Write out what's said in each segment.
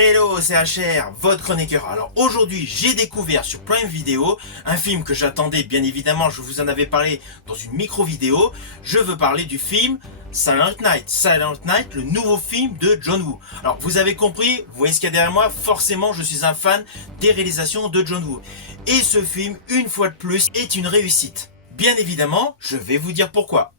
Hello, c'est HR, votre chroniqueur. Alors aujourd'hui, j'ai découvert sur Prime Video un film que j'attendais, bien évidemment, je vous en avais parlé dans une micro-vidéo. Je veux parler du film Silent Night. Silent Night, le nouveau film de John Woo. Alors vous avez compris, vous voyez ce qu'il y a derrière moi, forcément je suis un fan des réalisations de John Woo. Et ce film, une fois de plus, est une réussite. Bien évidemment, je vais vous dire pourquoi.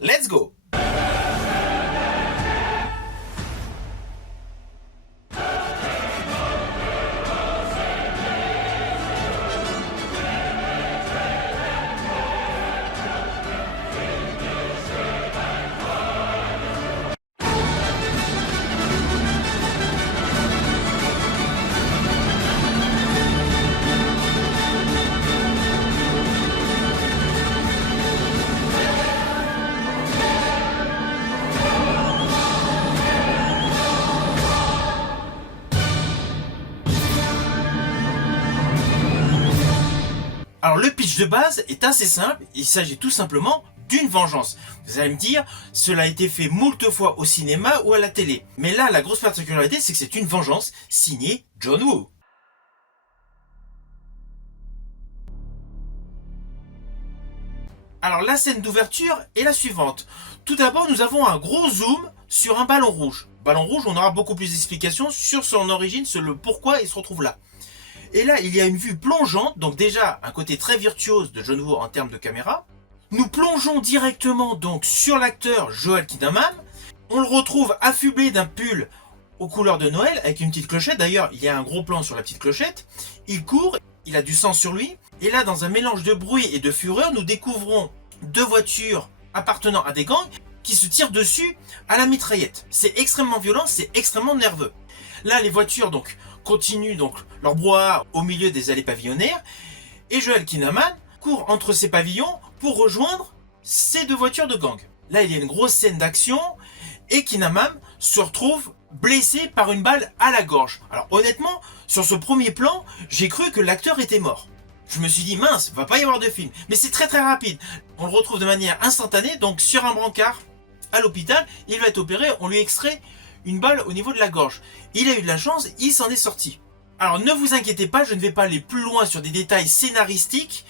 Let's go! Alors le pitch de base est assez simple, il s'agit tout simplement d'une vengeance. Vous allez me dire, cela a été fait moult fois au cinéma ou à la télé. Mais là, la grosse particularité, c'est que c'est une vengeance signée John Woo. Alors la scène d'ouverture est la suivante. Tout d'abord, nous avons un gros zoom sur un ballon rouge. Ballon rouge, on aura beaucoup plus d'explications sur son origine, sur le pourquoi il se retrouve là. Et là, il y a une vue plongeante, donc déjà un côté très virtuose de John Woo en termes de caméra. Nous plongeons directement donc sur l'acteur Joel Kinnaman. On le retrouve affublé d'un pull aux couleurs de Noël avec une petite clochette. D'ailleurs, il y a un gros plan sur la petite clochette. Il court, il a du sang sur lui. Et là, dans un mélange de bruit et de fureur, nous découvrons deux voitures appartenant à des gangs qui se tirent dessus à la mitraillette. C'est extrêmement violent, c'est extrêmement nerveux. Là, les voitures donc continuent donc leur brouhaha au milieu des allées pavillonnaires et Joel Kinnaman court entre ces pavillons pour rejoindre ces deux voitures de gang. Là, il y a une grosse scène d'action et Kinnaman se retrouve blessé par une balle à la gorge. Alors honnêtement, sur ce premier plan, j'ai cru que l'acteur était mort. Je me suis dit mince, va pas y avoir de film. Mais c'est très rapide. On le retrouve de manière instantanée, donc sur un brancard à l'hôpital, il va être opéré, on lui extrait une balle au niveau de la gorge. Il a eu de la chance, il s'en est sorti. Alors ne vous inquiétez pas, je ne vais pas aller plus loin sur des détails scénaristiques.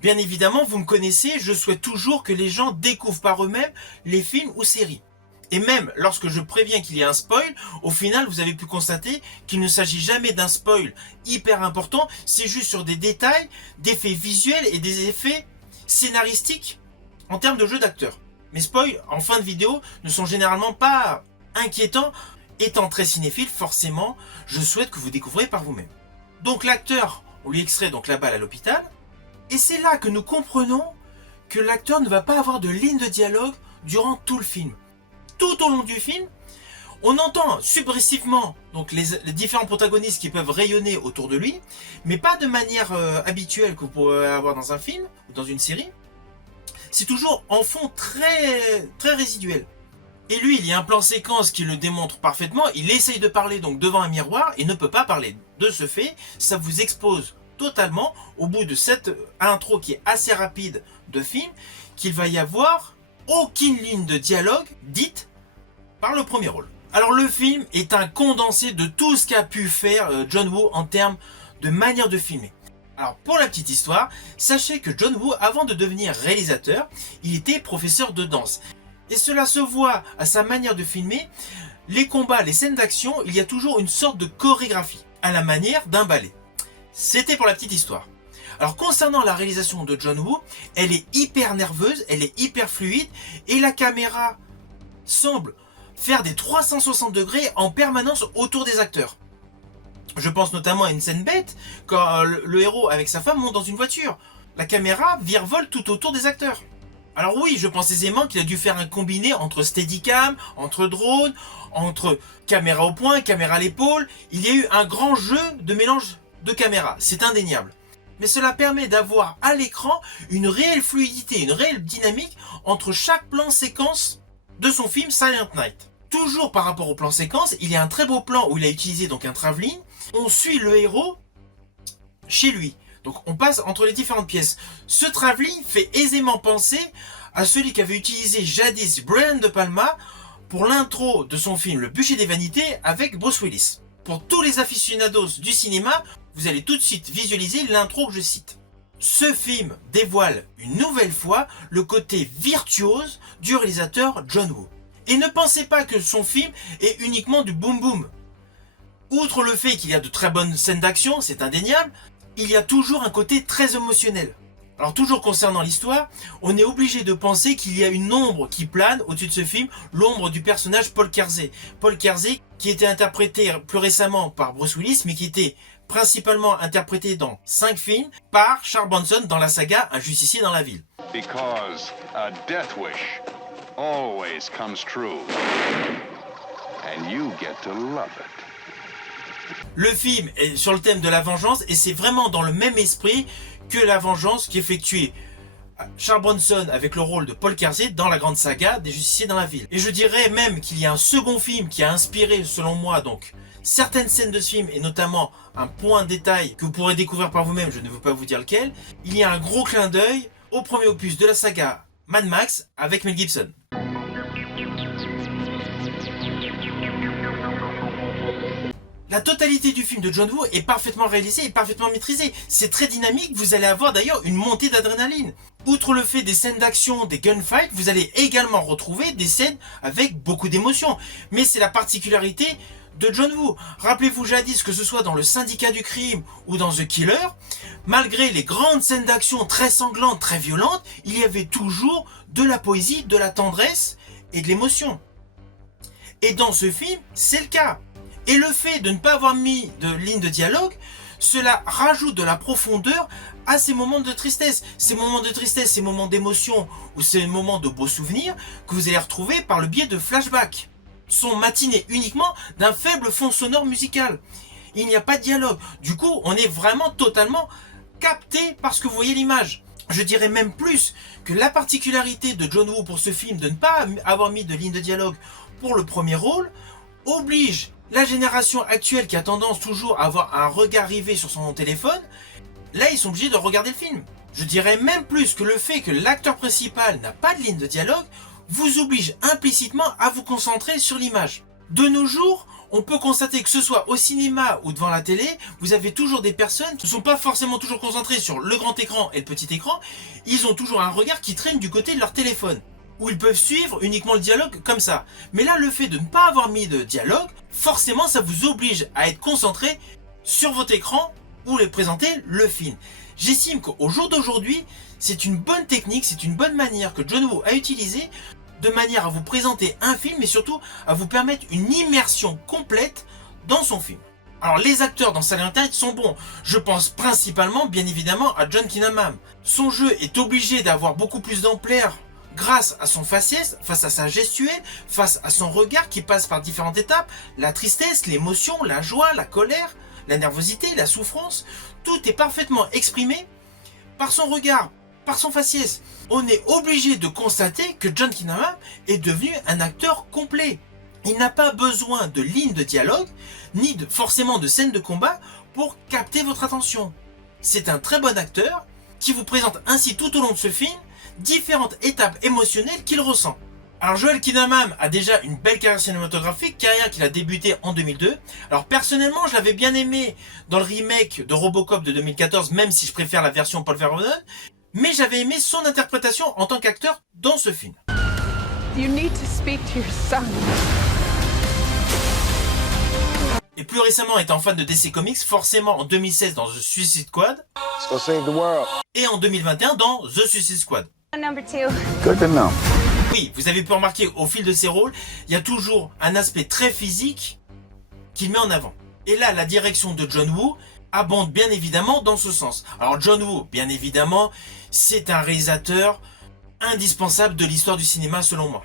Bien évidemment, vous me connaissez, je souhaite toujours que les gens découvrent par eux-mêmes les films ou séries. Et même lorsque je préviens qu'il y a un spoil, au final vous avez pu constater qu'il ne s'agit jamais d'un spoil hyper important, c'est juste sur des détails, d'effets visuels et des effets scénaristiques en termes de jeu d'acteur. Mes spoils en fin de vidéo ne sont généralement pas inquiétants. Étant très cinéphile, forcément, je souhaite que vous découvriez par vous-même. Donc l'acteur, on lui extrait donc la balle à l'hôpital, et c'est là que nous comprenons que l'acteur ne va pas avoir de ligne de dialogue durant tout le film. Tout au long du film, on entend subversivement donc les différents protagonistes qui peuvent rayonner autour de lui, mais pas de manière habituelle que vous pourrez avoir dans un film ou dans une série. C'est toujours en fond très résiduel. Et lui, il y a un plan séquence qui le démontre parfaitement. Il essaye de parler donc devant un miroir et ne peut pas parler. De ce fait, ça vous expose totalement au bout de cette intro qui est assez rapide de film, qu'il va y avoir aucune ligne de dialogue dite par le premier rôle. Alors le film est un condensé de tout ce qu'a pu faire John Woo en termes de manière de filmer. Alors pour la petite histoire, sachez que John Woo, avant de devenir réalisateur, il était professeur de danse. Et cela se voit à sa manière de filmer. Les combats, les scènes d'action, il y a toujours une sorte de chorégraphie, à la manière d'un ballet. C'était pour la petite histoire. Alors concernant la réalisation de John Woo, elle est hyper nerveuse, elle est hyper fluide, et la caméra semble faire des 360 degrés en permanence autour des acteurs. Je pense notamment à une scène bête, quand le héros avec sa femme monte dans une voiture. La caméra virevolte tout autour des acteurs. Alors oui, je pense aisément qu'il a dû faire un combiné entre Steadicam, entre drone, entre caméra au point, caméra à l'épaule. Il y a eu un grand jeu de mélange de caméras, c'est indéniable. Mais cela permet d'avoir à l'écran une réelle fluidité, une réelle dynamique entre chaque plan séquence de son film Silent Night. Toujours par rapport au plan séquence, il y a un très beau plan où il a utilisé donc un travelling. On suit le héros chez lui. Donc on passe entre les différentes pièces. Ce travelling fait aisément penser à celui qu'avait utilisé jadis Brian De Palma pour l'intro de son film Le Bûcher des Vanités avec Bruce Willis. Pour tous les aficionados du cinéma, vous allez tout de suite visualiser l'intro que je cite. Ce film dévoile une nouvelle fois le côté virtuose du réalisateur John Woo. Et ne pensez pas que son film est uniquement du boom boom. Outre le fait qu'il y a de très bonnes scènes d'action, c'est indéniable, il y a toujours un côté très émotionnel. Alors toujours concernant l'histoire, on est obligé de penser qu'il y a une ombre qui plane au-dessus de ce film, l'ombre du personnage Paul Kersey. Paul Kersey qui était interprété plus récemment par Bruce Willis, mais qui était principalement interprété dans 5 films par Charles Bronson dans la saga Un justicier dans la ville. Because a death wish always comes true. And you get to love it. Le film est sur le thème de la vengeance et c'est vraiment dans le même esprit que la vengeance qu'effectuait Charles Bronson avec le rôle de Paul Kersey dans la grande saga des justiciers dans la ville. Et je dirais même qu'il y a un second film qui a inspiré, selon moi, donc certaines scènes de ce film et notamment un point de détail que vous pourrez découvrir par vous-même, je ne veux pas vous dire lequel. Il y a un gros clin d'œil au premier opus de la saga Mad Max avec Mel Gibson. La totalité du film de John Woo est parfaitement réalisée et parfaitement maîtrisée. C'est très dynamique, vous allez avoir d'ailleurs une montée d'adrénaline. Outre le fait des scènes d'action, des gunfights, vous allez également retrouver des scènes avec beaucoup d'émotion. Mais c'est la particularité de John Woo. Rappelez-vous jadis que ce soit dans le Syndicat du crime ou dans The Killer, malgré les grandes scènes d'action très sanglantes, très violentes, il y avait toujours de la poésie, de la tendresse et de l'émotion. Et dans ce film, c'est le cas. Et le fait de ne pas avoir mis de ligne de dialogue, cela rajoute de la profondeur à ces moments de tristesse. Ces moments de tristesse, ces moments d'émotion ou ces moments de beaux souvenirs que vous allez retrouver par le biais de flashbacks sont matinés uniquement d'un faible fond sonore musical. Il n'y a pas de dialogue. Du coup, on est vraiment totalement capté parce que vous voyez l'image. Je dirais même plus que la particularité de John Woo pour ce film de ne pas avoir mis de ligne de dialogue pour le premier rôle oblige la génération actuelle qui a tendance toujours à avoir un regard rivé sur son téléphone, là ils sont obligés de regarder le film. Je dirais même plus que le fait que l'acteur principal n'a pas de ligne de dialogue vous oblige implicitement à vous concentrer sur l'image. De nos jours, on peut constater que ce soit au cinéma ou devant la télé, vous avez toujours des personnes qui ne sont pas forcément toujours concentrées sur le grand écran et le petit écran, ils ont toujours un regard qui traîne du côté de leur téléphone, où ils peuvent suivre uniquement le dialogue comme ça. Mais là, le fait de ne pas avoir mis de dialogue, forcément, ça vous oblige à être concentré sur votre écran où est présenté le film. J'estime qu'au jour d'aujourd'hui, c'est une bonne technique, c'est une bonne manière que John Woo a utilisée de manière à vous présenter un film et surtout à vous permettre une immersion complète dans son film. Alors les acteurs dans Silent Night sont bons. Je pense principalement, bien évidemment, à John Kinnaman. Son jeu est obligé d'avoir beaucoup plus d'ampleur grâce à son faciès, face à sa gestuelle, face à son regard qui passe par différentes étapes, la tristesse, l'émotion, la joie, la colère, la nervosité, la souffrance, tout est parfaitement exprimé par son regard, par son faciès. On est obligé de constater que John Kinnaman est devenu un acteur complet. Il n'a pas besoin de lignes de dialogue, ni forcément de scènes de combat pour capter votre attention. C'est un très bon acteur qui vous présente ainsi tout au long de ce film différentes étapes émotionnelles qu'il ressent. Alors Joel Kinnaman a déjà une belle carrière cinématographique, carrière qu'il a débuté en 2002. Alors personnellement, je l'avais bien aimé dans le remake de Robocop de 2014, même si je préfère la version Paul Verhoeven, mais j'avais aimé son interprétation en tant qu'acteur dans ce film. You need to speak to your son. Et plus récemment, étant fan de DC Comics, forcément en 2016 dans The Suicide Squad, So save the world. et en 2021 dans The Suicide Squad. Number 2. Good to know. Oui, vous avez pu remarquer au fil de ses rôles, il y a toujours un aspect très physique qu'il met en avant. Et là, la direction de John Woo abonde bien évidemment dans ce sens. Alors John Woo, bien évidemment, c'est un réalisateur indispensable de l'histoire du cinéma selon moi.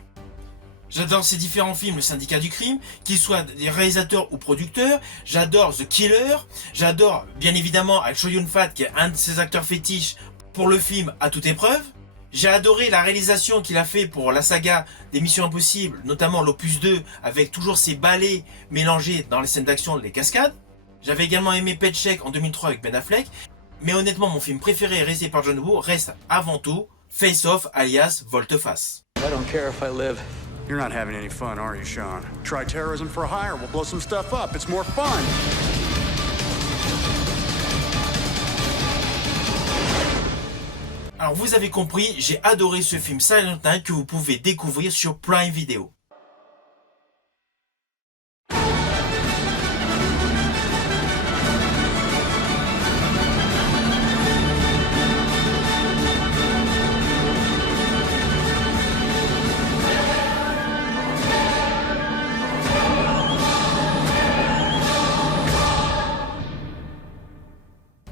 J'adore ses différents films, Le Syndicat du crime, qu'ils soient des réalisateurs ou producteurs. J'adore The Killer. J'adore bien évidemment Chow Yun-fat, qui est un de ses acteurs fétiches pour le film À toute épreuve. J'ai adoré la réalisation qu'il a fait pour la saga des Missions Impossibles, notamment l'opus 2, avec toujours ces ballets mélangés dans les scènes d'action, les cascades. J'avais également aimé Paycheck en 2003 avec Ben Affleck. Mais honnêtement, mon film préféré réalisé par John Woo reste avant tout Face Off alias Volte-Face. I don't care if I live You're not having any fun, are you, Sean? Try terrorism for hire. We'll blow some stuff up. It's more fun. Alors vous avez compris, j'ai adoré ce film Silent Night que vous pouvez découvrir sur Prime Video.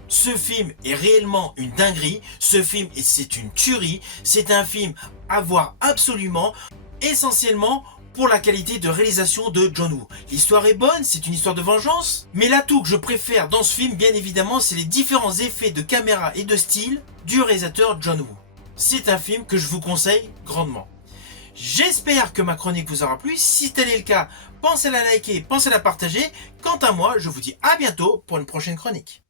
Ce film est réellement une dinguerie, ce film c'est une tuerie, c'est un film à voir absolument, essentiellement pour la qualité de réalisation de John Woo. L'histoire est bonne, c'est une histoire de vengeance, mais l'atout que je préfère dans ce film, bien évidemment, c'est les différents effets de caméra et de style du réalisateur John Woo. C'est un film que je vous conseille grandement. J'espère que ma chronique vous aura plu, si tel est le cas, pensez à la liker, pensez à la partager. Quant à moi, je vous dis à bientôt pour une prochaine chronique.